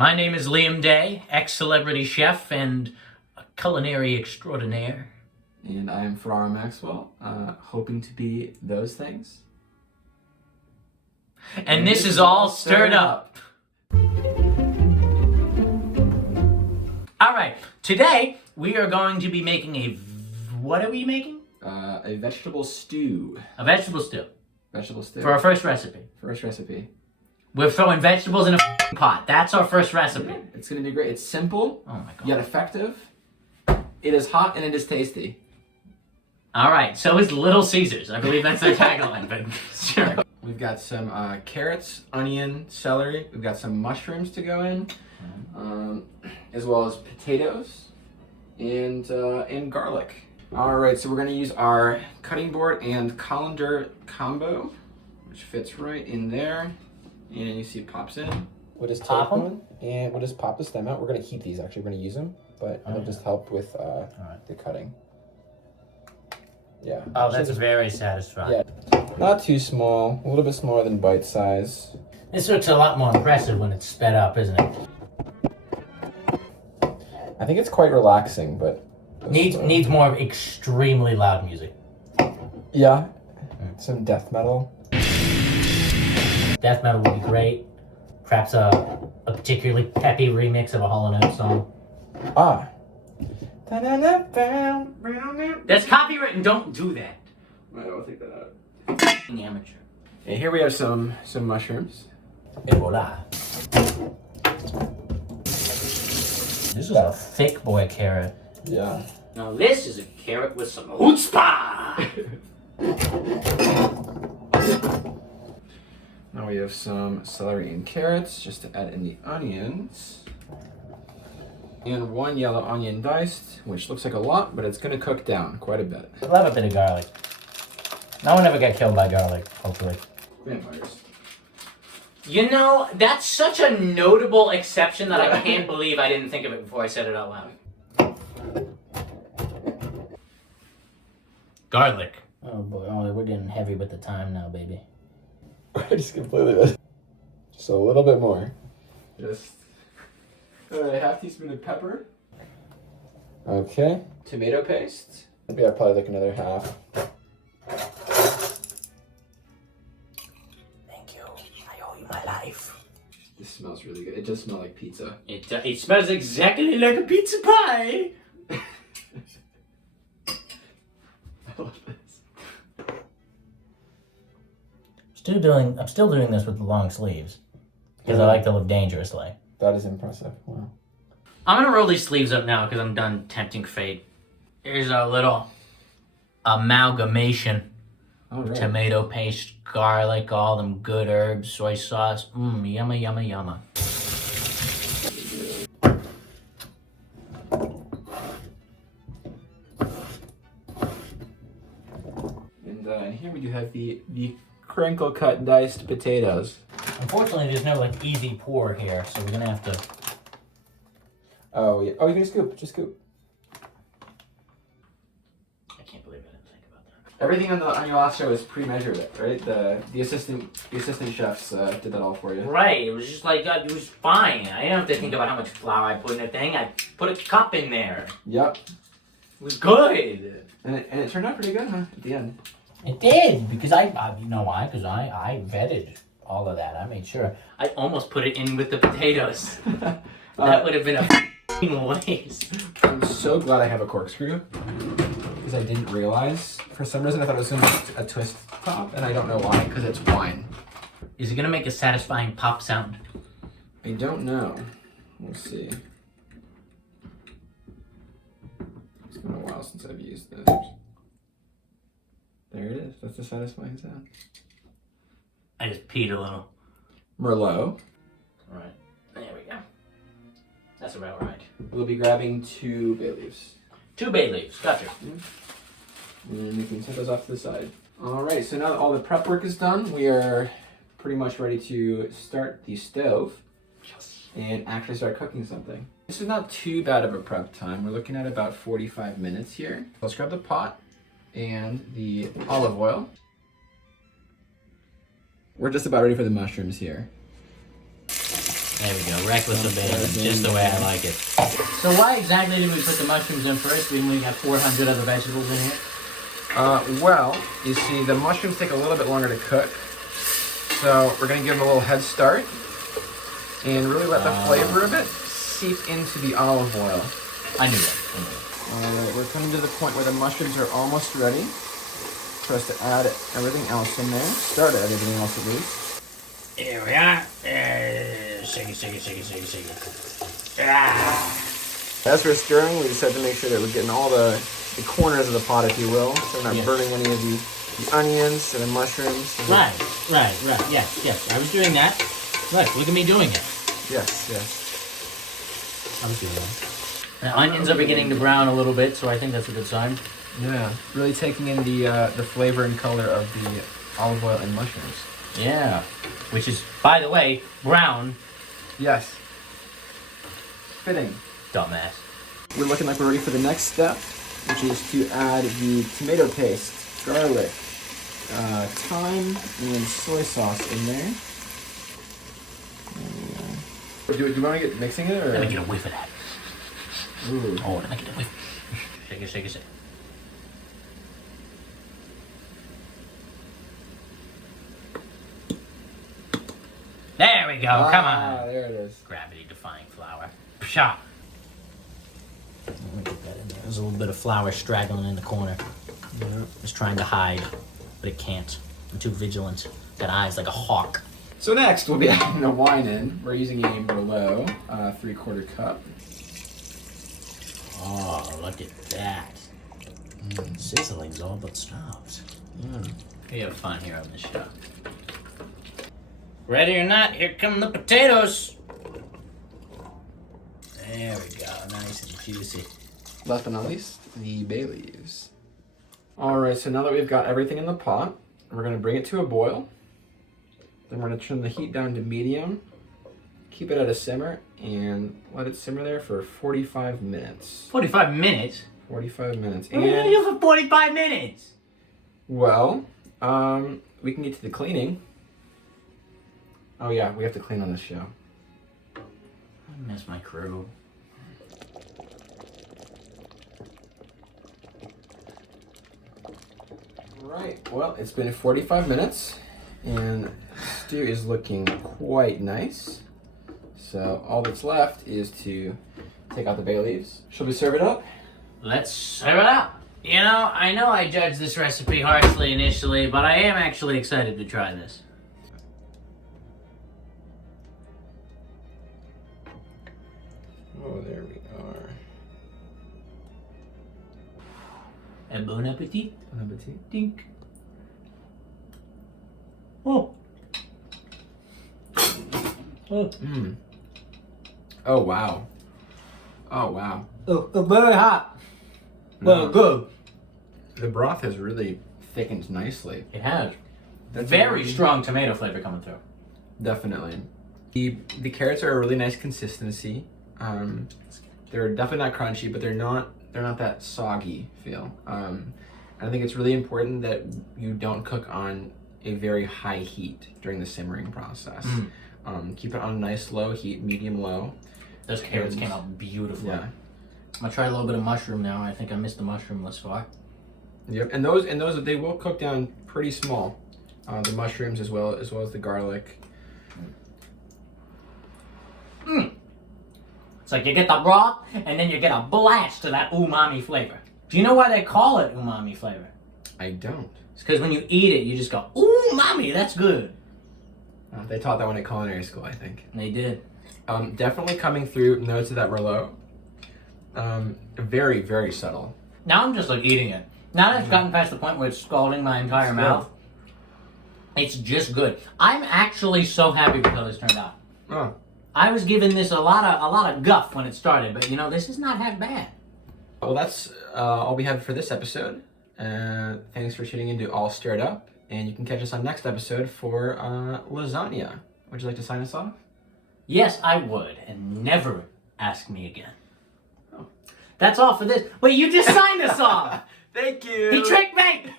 My name is Liam Day, ex-celebrity chef and a culinary extraordinaire. And I am Ferráro Maxwell, hoping to be those things. And this is all stirred up. All right, today we are going to be making what are we making? A vegetable stew. A vegetable stew. Vegetable stew. For our first recipe. First recipe. We're throwing vegetables in a pot. That's our first recipe. It's going to be great. It's simple, Oh my God. yet effective. It is hot and it is tasty. All right, so is Little Caesars. I believe that's their tagline, but sure. We've got some carrots, onion, celery. We've got some mushrooms to go in, as well as potatoes and garlic. All right, so we're going to use our cutting board and colander combo, which fits right in there. And you see it pops in. We'll just Pop take 'em? one and we'll just pop the stem out. We're going to heat these actually. We're going to use them, but it'll just help with the cutting. Yeah. Oh, that's Just- very satisfying. Yeah. Not too small, a little bit smaller than bite size. This looks a lot more impressive when it's sped up, isn't it? I think it's quite relaxing, but Needs more of extremely loud music. yeah, some death metal. Death metal would be great. Perhaps a particularly peppy remix of a Hall & Oates song. Ah. That's copywritten. Don't do that. Right, I'll take that out. Amateur. And here we have some mushrooms. Et voila. This is a thick boy carrot. Yeah. Now this is a carrot with some chutzpah. Now we have some celery and carrots, just to add in the onions. And one yellow onion diced, which looks like a lot, but it's going to cook down quite a bit. I love a bit of garlic. No one ever got killed by garlic, hopefully. Vampires. You know, that's such a notable exception that I can't believe I didn't think of it before I said it out loud. Garlic. Oh boy, oh, we're getting heavy with the time now, baby. I just completely missed. Just a little bit more. Just a half teaspoon of pepper. Okay. Tomato paste. Yeah, probably like another half. Thank you. I owe you my life. This smells really good. It does smell like pizza. It smells exactly like a pizza pie. I love this. I'm still doing this with the long sleeves because I like to live dangerously. That is impressive. Wow. I'm gonna roll these sleeves up now because I'm done tempting fate. Here's a little amalgamation. All right. Tomato paste, garlic, all them good herbs, soy sauce. Yumma, yumma, yumma. And here we do have the crinkle cut diced potatoes. Unfortunately, there's no like easy pour here, so we're gonna have to. Oh yeah. Oh, you can scoop. Just scoop. I can't believe I didn't think about that. Everything on your last show is pre-measured, right? The assistant chefs did that all for you. Right, it was just like it was fine. I didn't have to think about how much flour I put in a thing. I put a cup in there. Yep. It was good. And it turned out pretty good, huh? At the end. It did, because I you know why? Because I vetted all of that. I made sure. I almost put it in with the potatoes. That would have been a f***ing waste. I'm so glad I have a corkscrew because I didn't realize. For some reason, I thought it was going to be a twist top, and I don't know why, because it's wine. Is it going to make a satisfying pop sound? I don't know. We'll see. It's been a while since I've used this. There it is. That's the satisfying sound. I just peed a little. Merlot. Alright, there we go. That's about right. We'll be grabbing 2 bay leaves. 2 bay leaves, gotcha. And we can set those off to the side. Alright, so now that all the prep work is done, we are pretty much ready to start the stove and actually start cooking something. This is not too bad of a prep time. We're looking at about 45 minutes here. Let's grab the pot and the olive oil. We're just about ready for the mushrooms here. There we go. Reckless abandon. Just the way I like it. So why exactly did we put the mushrooms in first when we got 400 other vegetables in here? Well, you see, the mushrooms take a little bit longer to cook. So we're going to give them a little head start and really let the flavor of it seep into the olive oil. I knew that. Alright, we're coming to the point where the mushrooms are almost ready for us to add everything else in there. Start everything else at least. Here we are. Shake it. Ah. As we're stirring, we just have to make sure that we're getting all the corners of the pot, if you will, so we're not burning any of the onions and the mushrooms. Right. Yes. I was doing that. Look at me doing it. Yes. I was doing that. The onions are beginning to brown a little bit, so I think that's a good sign. Yeah, really taking in the flavor and color of the olive oil and mushrooms. Yeah, which is, by the way, brown. Yes. Fitting. Dumbass. We're looking like we're ready for the next step, which is to add the tomato paste, garlic, thyme, and soy sauce in there. Do you want to get mixing it, or? Let me get a whiff of that. Ooh. Oh, let me get a whiff. Shake it. There we go. Come on. There it is. Gravity-defying flour. Pshaw. Let me get that in there. There's a little bit of flour straggling in the corner. Yeah. It's trying to hide, but it can't. I'm too vigilant. Got eyes like a hawk. So next, we'll be adding the wine in. We're using a Merlot, 3/4 cup. Oh, look at that. Sizzling's all but stopped. We have fun here on the show. Ready or not, here come the potatoes. There we go, nice and juicy. Last but not least, the bay leaves. Alright, so now that we've got everything in the pot, we're going to bring it to a boil. Then we're going to turn the heat down to medium, keep it at a simmer, and let it simmer there for 45 minutes. 45 minutes? 45 minutes. What are you gonna do for 45 minutes? Well, we can get to the cleaning. Oh yeah, we have to clean on this show. I miss my crew. Right, well, it's been 45 minutes, and stew is looking quite nice. So all that's left is to take out the bay leaves. Shall we serve it up? Let's serve it up. You know I judged this recipe harshly initially, but I am actually excited to try this. Oh, there we are. And bon appetit. Bon appetit. Dink. Oh. Mmm. Oh, wow. Oh, wow. Oh, very hot. Well, good. The broth has really thickened nicely. It has. That's Very strong tomato flavor coming through. Definitely. The carrots are a really nice consistency. They're definitely not crunchy, but they're not that soggy feel. I think it's really important that you don't cook on a very high heat during the simmering process. Keep it on a nice low heat, medium low. Those carrots came out beautifully. Yeah. I'm gonna try a little bit of mushroom now. I think I missed the mushroom thus far. Yep, and those they will cook down pretty small. The mushrooms as well as the garlic. It's like you get the broth, and then you get a blast of that umami flavor. Do you know why they call it umami flavor? I don't. It's because when you eat it, you just go, umami, that's good. They taught that one at culinary school, I think. They did. Definitely coming through notes of that Merlot. Very, very subtle. Now I'm just like eating it. Now that it's gotten past the point where it's scalding my entire mouth, it's just good. I'm actually so happy with how this turned out. Oh. I was giving this a lot of guff when it started, but this is not half bad. Well, that's all we have for this episode. Thanks for tuning in to All Stirred Up, and you can catch us on next episode for lasagna. Would you like to sign us off? Yes, I would, and never ask me again. Oh. That's all for this. Wait, you just signed us off! Thank you! He tricked me!